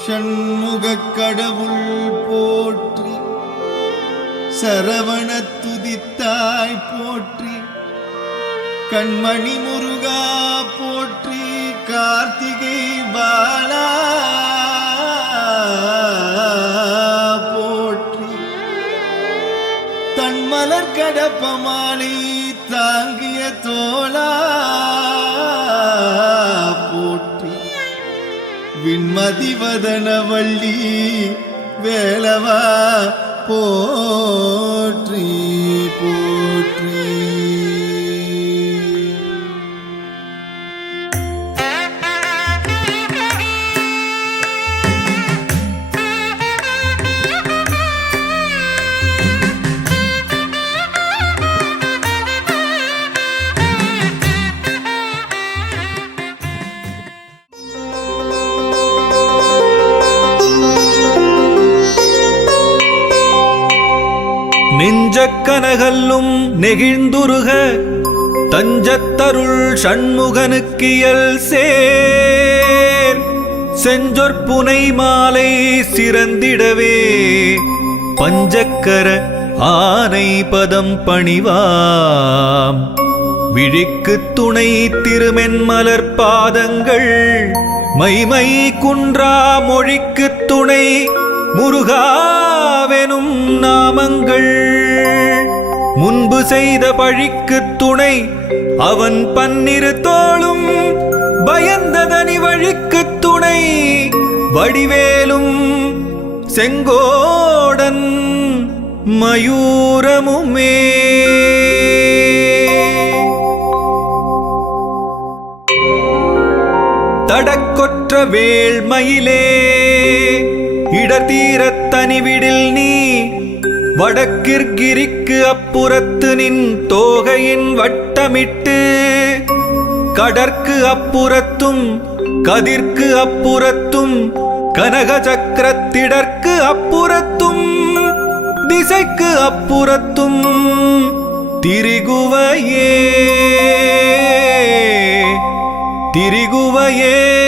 ஷண்முகக் கடவுள் போற்றி சரவண துதித்தாய் போற்றி கண்மணி முருகா போற்றி கார்த்திகை பாலா போற்றி. தன்மலர் கடப்பமாலை தாங்கிய தோளா விண்மதிவதனவள்ளி வேலவா போற்றி போற்றி. நெஞ்சக்கனகல்லும் நெகிழ்ந்துருக தஞ்சத்தருள் சண்முகனுக்கியல் சேர். செஞ்சொற்புனை மாலை சிறந்திடவே பஞ்சக்கர ஆனை பதம் பணிவாம். விழிக்கு துணை திருமென்மலர் பாதங்கள் மைமை குன்றா மொழிக்கு துணை முருகாவெனும் நாமங்கள். முன்பு செய்த பழிக்கு துணை அவன் பன்னிரு தோளும் பயந்ததனி வழிக்கு துணை வடிவேலும் செங்கோடன் மயூரமுமே. தடக்கொற்ற வேள்மயிலே இடத்தீரத்தனிவிடில் நீ வடக்கிற்கிரிக்கு அப்புறத்து நின் தோகையின் வட்டமிட்டு கடற்கு அப்புறத்தும் கதிர்க்கு அப்புறத்தும் கனக சக்கரத்திடற்கு அப்புறத்தும் திசைக்கு அப்புறத்தும் திரிகுவையே. திரிகுவையே.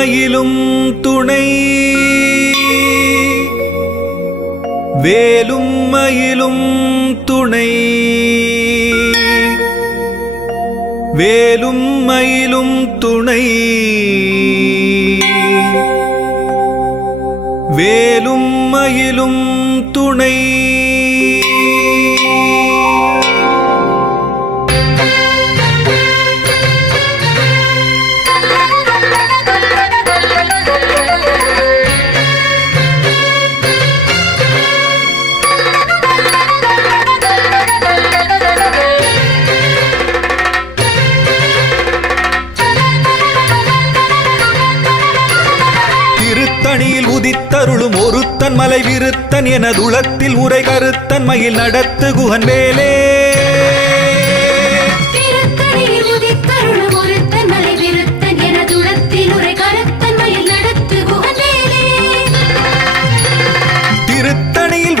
வேலும் துணை. வேலும் மயிலும் துணை. வேலும் மயிலும் துணை. வேலும் மயிலும் துணை. மலை விருத்தன் எனதுளத்தில் உரை கருத்தன் மயில் நடத்து குகன் வேலே உதித்தருளும் ஒருத்தன் மலை விருத்தன் எனதுளத்தில் உரை கருத்தன் மயில் நடத்து குகவேலே. திருத்தணியில்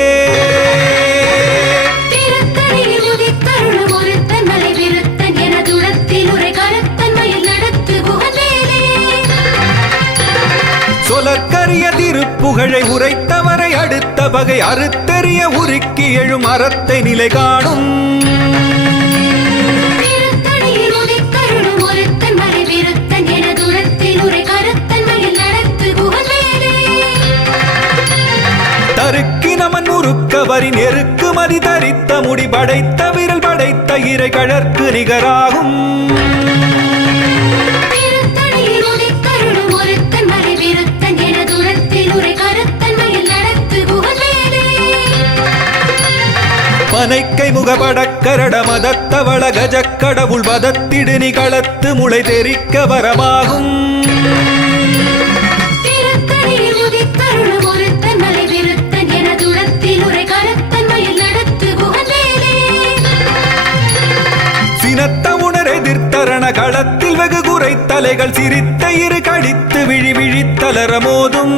திருப்புகழை உரைத்தவரை அடுத்த பகை அறுத்தெறிய உருக்கி எழும் அறத்தை நிலை காணும். திருத்தணியில் உதித்தருளும் ஒருத்தன் மலை விருத்தன் என தூரத்தில் உரை கருத்தன்மையில் நடத்து குகவேலே தருக்கி நமன் முறுக்கவரின் எருக்கு மதி தரித்த முடி படைத்த விரல் படைத்த இறை கழற்கு நிகராகும். பனைக்கை முகபடக்கரட மதத்தவள கஜக்கடவுள் வதத்திடு நிகளத்து முளை தெரிக்க வரமாகும். சினத்த உணர் எதிர்த்தரண களத்தில் வெகு குறை தலைகள் சிரித்த இரு கடித்து விழி விழித்தலர மோதும்.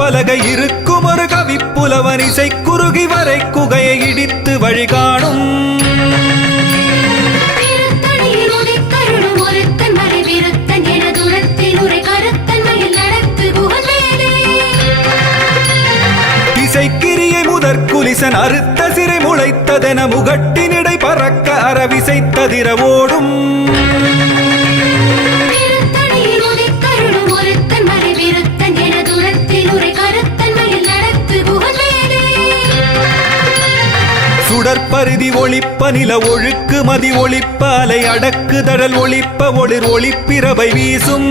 பலகை இருக்கும் ஒரு கவிப்புலவன் இசை குறுகி வரை குகையை இடித்து வழிகாணும் திசைக்கிரியை முதற் குலிசன் அறுத்த சிறை முளைத்ததென முகட்டினிடை பறக்க அறவிசைத்ததிர ஓடும். சுடற்பருதி ஒளிப்ப நில ஒழுக்கு மதி ஒளிப்ப அலை அடக்கு தடல் ஒளிப்ப ஒளிர் ஒளிப்பிரவை வீசும்.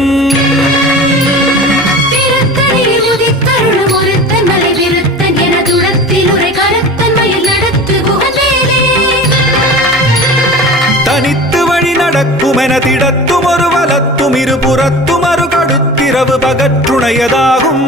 தனித்து வழி நடக்குமென திடத்தும் ஒரு வலத்தும் இருபுறத்தும் அரு கடுத்திரவு பகற்றுணையதாகும்.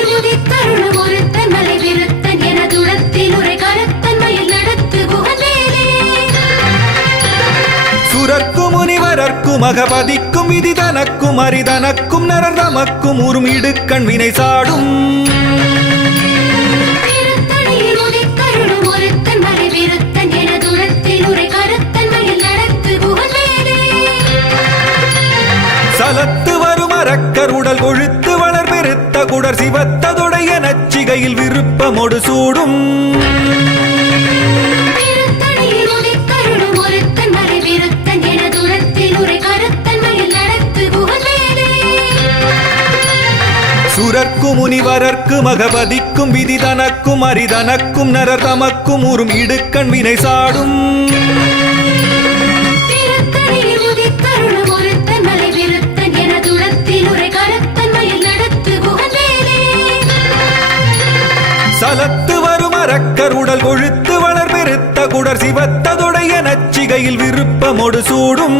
முனிவரர்க்கும் அகபதிக்கும் விதி தனக்கும் அரிதனக்கும் நரர் தமக்கும் உறும் இடுக்கண் வினை சாடும் சலத்து வரும் அரக்கர் உடல் கொழுத்து வளர் பெருத்த குடர் சிவத்ததுடைய நச்சிகையில் விருப்பமொடு சூடும். சுரர்க்கும் முனிவரர்க்கும் அகபதிக்கும் விதி தனக்கும் அரிதனக்கும் நரர் தமக்கும் உறும் இடுக்கண் வினை சாடும். சலத்து வரும் அரக்கர் உடல் கொழுத்து வளர் பெருத்த குடர் சிவத்ததுடைய நச்சிகையில் விருப்பமொடு சூடும்.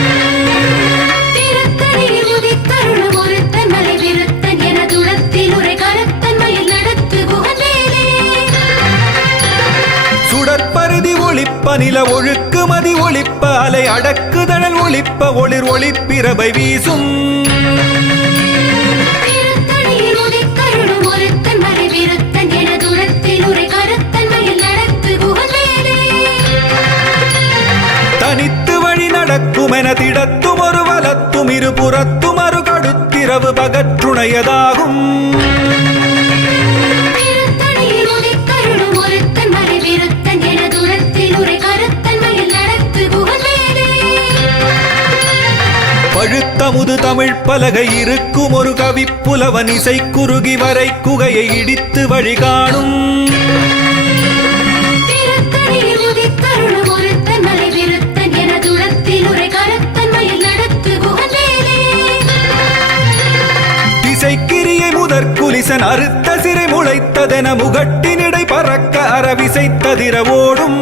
ஒளிப்ப நில ஒழுக்கு மதி ஒளிப்ப அலை அடக்குதழல் ஒளிப்ப ஒளிர் ஒளிப்பிரபை வீசும். தனித்து வழி நடக்கும் என திடத்தும் ஒரு வலத்தும் இருபுறத்தும் அரு கடுத்திரவு பகற்றுணையதாகும் பழுத்தமுது தமிழ் பலகை இருக்கும் ஒரு கவிப்புலவன் இசை குறுகி வரை குகையை இடித்து வழி காணும். திருத்தணியில் உதித்தருளும் ஒருத்தன் மலை விருத்தன் எனதுளத்தில் உரை கருத்தன்மையில் நடத்து குகவேலே திசைக்கிரியை முதற் குலிசன் அறுத்த சிறை முளைத்ததென முகட்டினிடை பறக்க அரவிசைத்ததிர ஓடும்.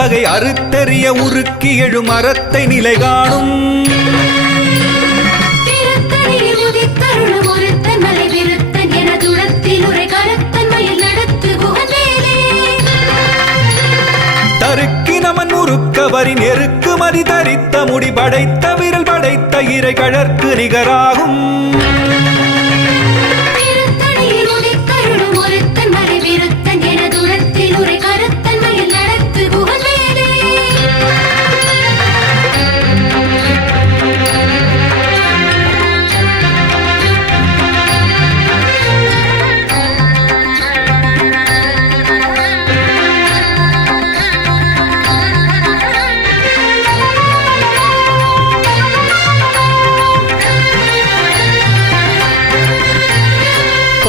வகை அறுத்தெறிய உருக்கி எழும் அறத்தை நிலை காணும். திருத்தணியில் உதித்தருளும் ஒருத்தன் மலை விருத்தன் எனதுளத்தில் உரை கருத்தன்மையில் நடத்து குகவேலே தருக்கி நமன் உருக்கவரின் எருக்கு மதி தரித்த முடி படைத்த விரல் படைத்த இறை கழற்கு நிகராகும்.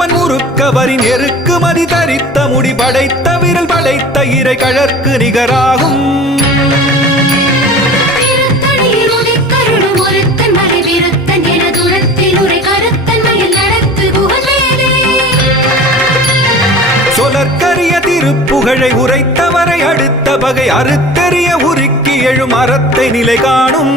நமன் முறுக்கவரின் எருக்கு மதி தரித்த முடி படைத்த விரல் படைத்த இறை கழற்கு நிகராகும். சொலற்கரிய திருப்புகழை உரைத்தவரை அடுத்த பகை அறுத்தெறிய உருக்கி எழும் அறத்தை நிலை காணும்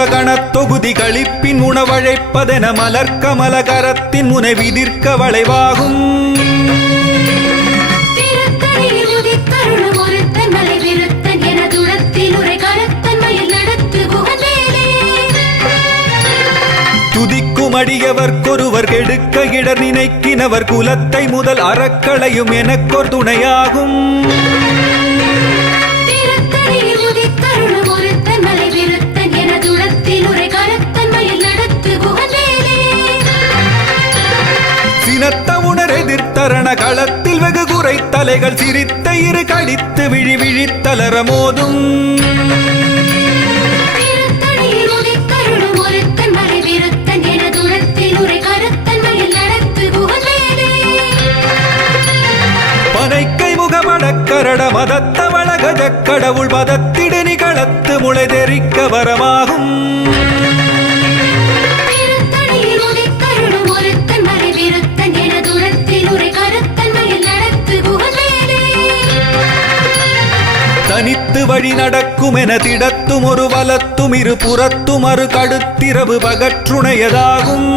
உலகணத் தொகுதி களிப்பின் உணவழைப்பதென மலர்க்கமல கரத்தின் முனை விதிர்க்க வளைவாகும் துதிக்கும் அடியவர்க்கொருவர் கெடுக்க இடர் நினைக்கினவர் குலத்தை முதல் அறக்களையும் எனக்கொர் துணையாகும். களத்தில் வெகு குறை தலைகள் சிரித்த இரு கடித்து விழி விழித்தலர மோதும். நடக்கும் என திடத்தும் ஒரு வலத்தும் இரு புறத்தும் அரு கடுத்திரவு பகற்றுணையதாகும்.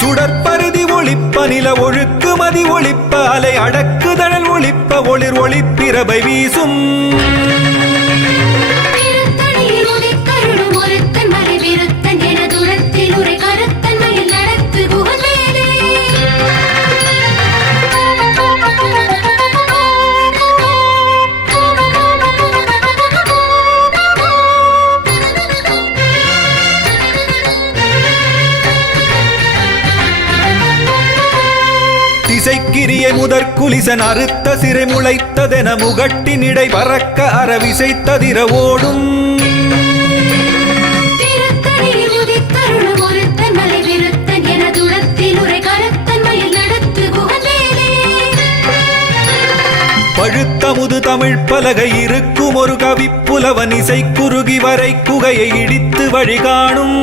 சுடற்பருதி ஒளிப்ப நில ஒழுக்கு மதி ஒளிப்ப அலை அடக்குதழல் ஒளிப்ப ஒளிர் ஒளிப்பிரபை வீசும். முதற்குலிசன் அறுத்த சிறை முளைத்ததென முகட்டினிடை பறக்க ஓடும். மயில் நடத்து குகந்தேலே பழுத்தமுது தமிழ் பலகை இருக்கும் ஒரு கவிப்புலவன் இசை குறுகி வரை குகையை இடித்து வழிகாணும்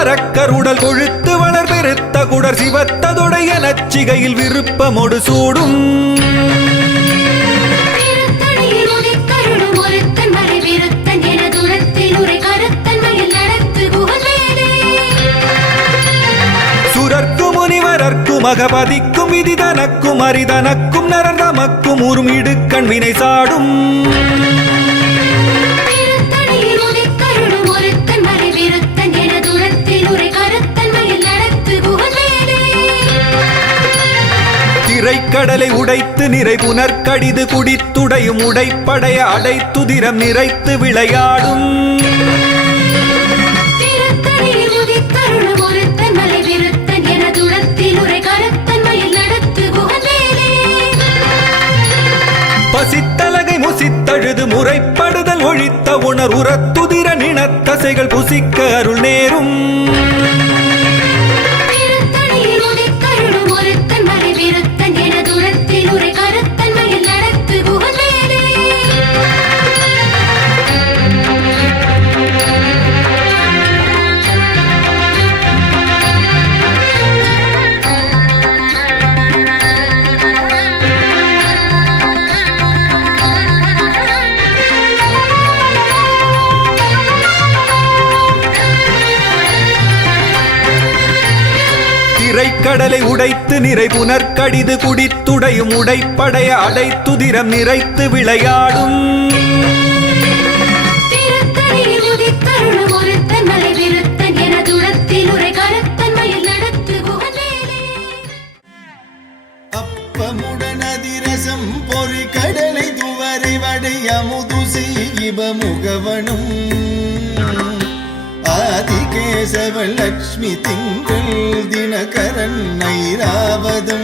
அரக்கருடல் கொழுத்து வளர் பெருத்த குடர் சிவத்ததுடைய நச்சிகையில் விருப்பமொடு சூடும். சுரர்க்கும் அகபதிக்கும் விதி தனக்கும் அரிதனக்கும் நரர் தமக்கும் உறும் இடுக்கண் வினை சாடும். திரைக்கடலை உடைத்து நிறை புனர்கடிது குடித்துடையும் உடைப்படைய அடைத்துதிரம் நிறைத்து விளையாடும். பசித்தலகை முசித்தழுது முறைப்படுதல் ஒழித்த உணர் உரத்துதிர நினத்தசைகள் புசிக்க அருள் நேரும். புனர்கடிது குடித்துடையும் உடைப்படைய அடைத்துதிரம் நிறைத்து விளையாடும். திருத்தணியில் உதித்தருளும் ஒருத்தன் மலை விருத்தன் எனதுளத்தில் உரை கருத்தன் மயில் நடத்து குகந்தேலே அப்பமுடன் அதிரசம் பொறி கடலை துவரை வடை அமுது செய்வ முகவனும் ஆதிகேசவ லக்ஷ்மி திங்கள் தினகரன் ஐராவதம்